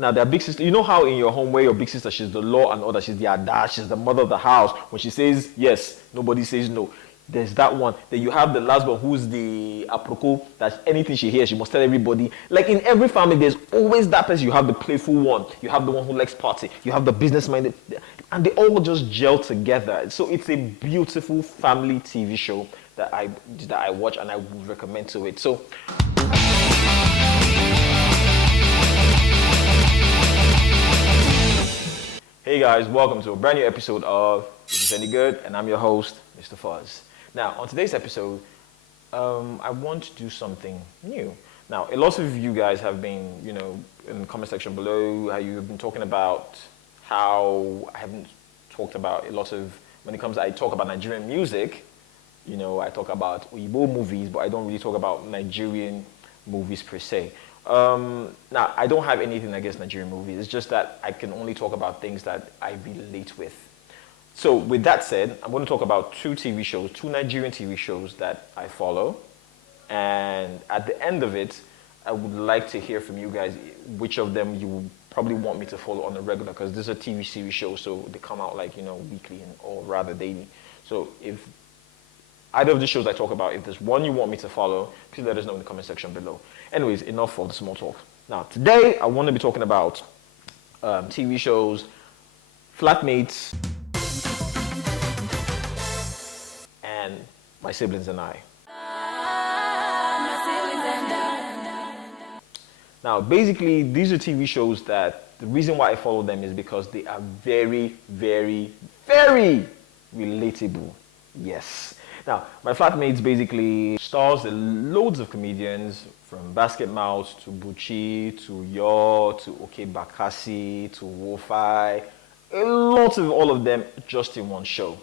Now, their big sister, you know how in your home where your big sister, she's the law and order, she's the ada, she's the mother of the house. When she says yes, nobody says no. There's that one. Then you have the last one who's the apropos, that anything she hears, she must tell everybody. Like in every family, there's always that person. You have the playful one, you have the one who likes party, you have the business minded, and they all just gel together. So it's a beautiful family TV show that I watch and I would recommend to it. So hey guys, welcome to a brand new episode of Is This Any Good? And I'm your host, Mr. Fuzz. Now, on today's episode, I want to do something new. Now, a lot of you guys have been, in the comment section below, how you've been talking about how I haven't talked about a lot of, when it comes to, I talk about Nigerian music, I talk about Igbo movies, but I don't really talk about Nigerian movies per se. Now, I don't have anything against Nigerian movies. It's just that I can only talk about things that I relate with. So with that said, I'm going to talk about two Nigerian TV shows that I follow. And at the end of it, I would like to hear from you guys which of them you would probably want me to follow on a regular, because this is a TV series show, so they come out like, weekly or rather daily. So if either of the shows I talk about, if there's one you want me to follow, please let us know in the comment section below. Anyways, enough of the small talk. Now, today I want to be talking about TV shows, Flatmates, and My Siblings and I. Now, basically, these are TV shows that the reason why I follow them is because they are very, very, very relatable. Yes. Now, My Flatmates basically stars loads of comedians, from Basket Mouse to Buchi to Yo to Oke Bakassi to Wofi, a lot of all of them just in one show.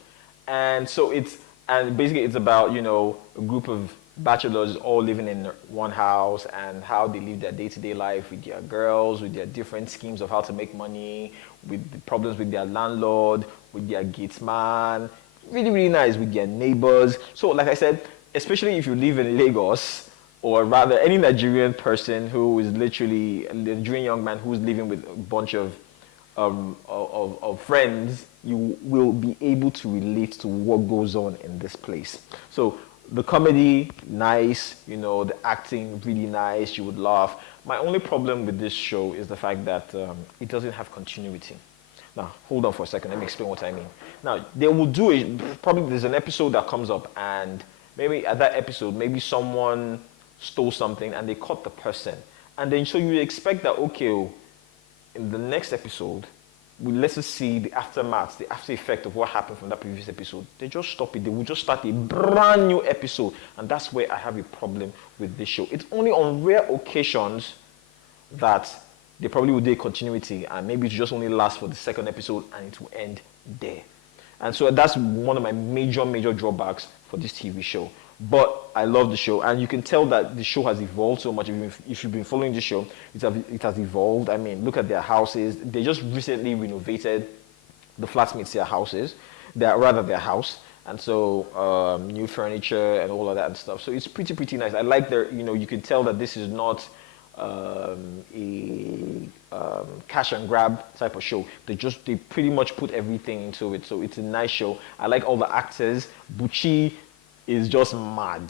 And so basically it's about, a group of bachelors all living in one house and how they live their day-to-day life with their girls, with their different schemes of how to make money, with the problems with their landlord, with their gate man. Really, really nice with their neighbors. So like I said, especially if you live in Lagos, or rather any Nigerian person who is literally a Nigerian young man who's living with a bunch of friends, you will be able to relate to what goes on in this place. So the comedy, nice, the acting, really nice, you would laugh. My only problem with this show is the fact that it doesn't have continuity. Now, hold on for a second. Let me explain what I mean. Now, they will do it. Probably there's an episode that comes up, and maybe at that episode, maybe someone stole something and they caught the person. And then so you expect that, okay, in the next episode, let's just see the aftermath, the after effect of what happened from that previous episode. They just stop it. They will just start a brand new episode. And that's where I have a problem with this show. It's only on rare occasions that they probably will do a continuity, and maybe it just only lasts for the second episode and it will end there. And so that's one of my major drawbacks for this TV show. But I love the show, and you can tell that the show has evolved so much. If you've been following the show, it has evolved. I mean, look at their houses. They just recently renovated the Flatmates their houses, their house. And so new furniture and all of that and stuff. So it's pretty nice. I like their, you can tell that this is not a cash and grab type of show. They pretty much put everything into it. So it's a nice show. I like all the actors. Buchi is just mad.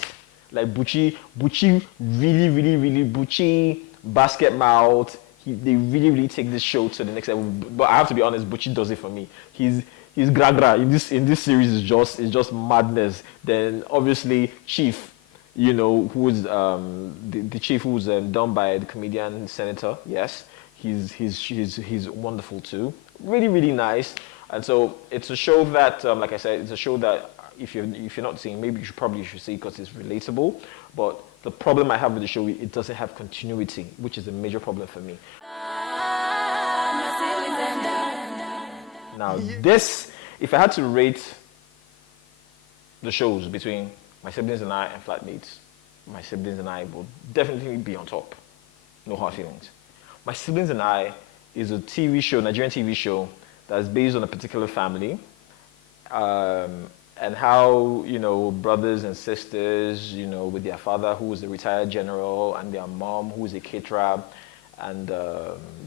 Like Buchi really Buchi, Basket Mouth. They really take this show to the next level. But I have to be honest, Buchi does it for me. He's gra in this series is just madness. Then obviously Chief, who's the chief, who's done by the comedian Senator. Yes, he's wonderful too. Really nice. And so it's a show that, like I said, it's a show that if you're not seeing, maybe you should see, because it's relatable. But the problem I have with the show, it doesn't have continuity, which is a major problem for me. Now this, if I had to rate the shows between My Siblings and I and Flatmates, My Siblings and I will definitely be on top. No hard feelings. My Siblings and I is a TV show, Nigerian TV show, that's based on a particular family. And how, brothers and sisters, with their father who is a retired general and their mom who is a caterer, and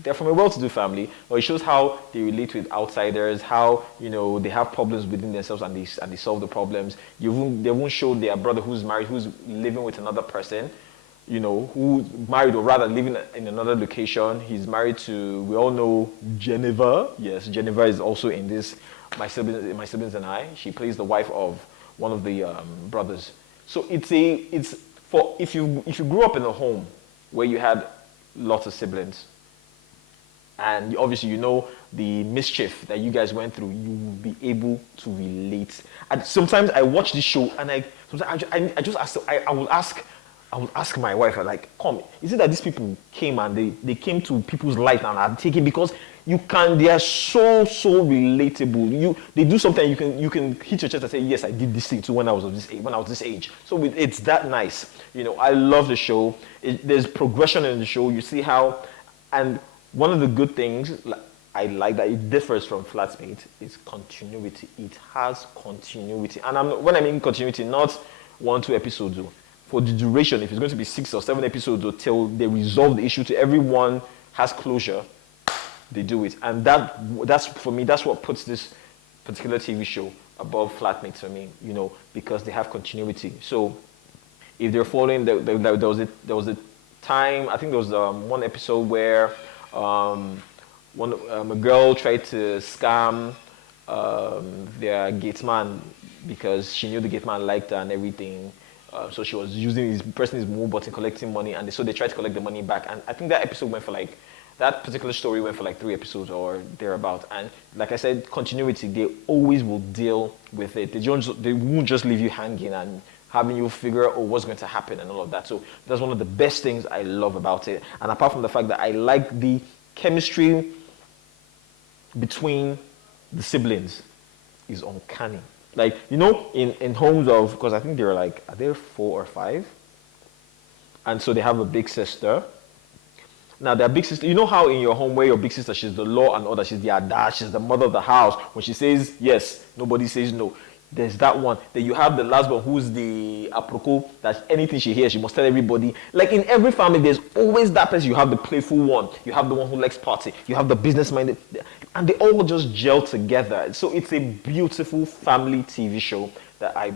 they're from a well-to-do family. But it shows how they relate with outsiders, how they have problems within themselves, and they solve the problems. They won't show their brother who's married, who's living with another person, who married, or rather living in another location. He's married to, we all know, Geneva. Yes, Geneva is also in this. My siblings and I. She plays the wife of one of the brothers. So it's for if you grew up in a home where you had lots of siblings, and obviously the mischief that you guys went through, you will be able to relate. And sometimes I watch this show and I will ask my wife, like, come, is it that these people came and they came to people's life and are taken, because they are so relatable. They do something, you can hit your chest and say, yes, I did this thing too when I was this age. So it's that nice. I love the show. There's progression in the show. You see how, and one of the good things I like that it differs from Flatmate is continuity. It has continuity. And when I mean continuity, not 1-2 episodes. For the duration, if it's going to be 6 or 7 episodes till they resolve the issue, till everyone has closure, they do it. And that's for me, that's what puts this particular TV show above Flatmates for me, because they have continuity. So if they're following, there was a time, I think there was one episode where a girl tried to scam their gate man because she knew the gate man liked her and everything. So she was pressing his move button, collecting money, and so they tried to collect the money back. And I think that particular story went for 3 episodes or thereabout. And like I said, continuity, they always will deal with it. They won't just leave you hanging and having you figure out what's going to happen and all of that. So that's one of the best things I love about it. And apart from the fact that I like the chemistry between the siblings is uncanny. In homes of, because I think they're are there 4 or 5? And so they have a big sister. Now, their big sister, how in your home where your big sister, she's the law and order, she's the ada, she's the mother of the house. When she says yes, nobody says no. There's that one. Then you have the last one who's the apropos, that anything she hears, she must tell everybody. In every family, there's always that person. You have the playful one. You have the one who likes party. You have the business-minded. And they all just gel together. So it's a beautiful family TV show that I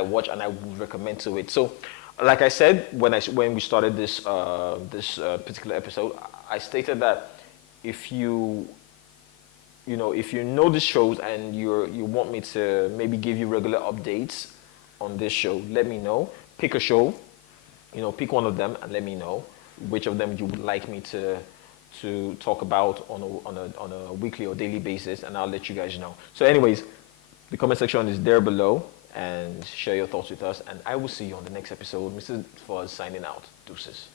watch and I would recommend to it. So, like I said, when we started this particular episode, I stated that if you know the shows and you want me to maybe give you regular updates on this show, let me know. Pick a show, pick one of them and let me know which of them you would like me to talk about on a weekly or daily basis, and I'll let you guys know. So anyways, the comment section is there below, and share your thoughts with us, and I will see you on the next episode. Mr. Fuzz signing out. Deuces.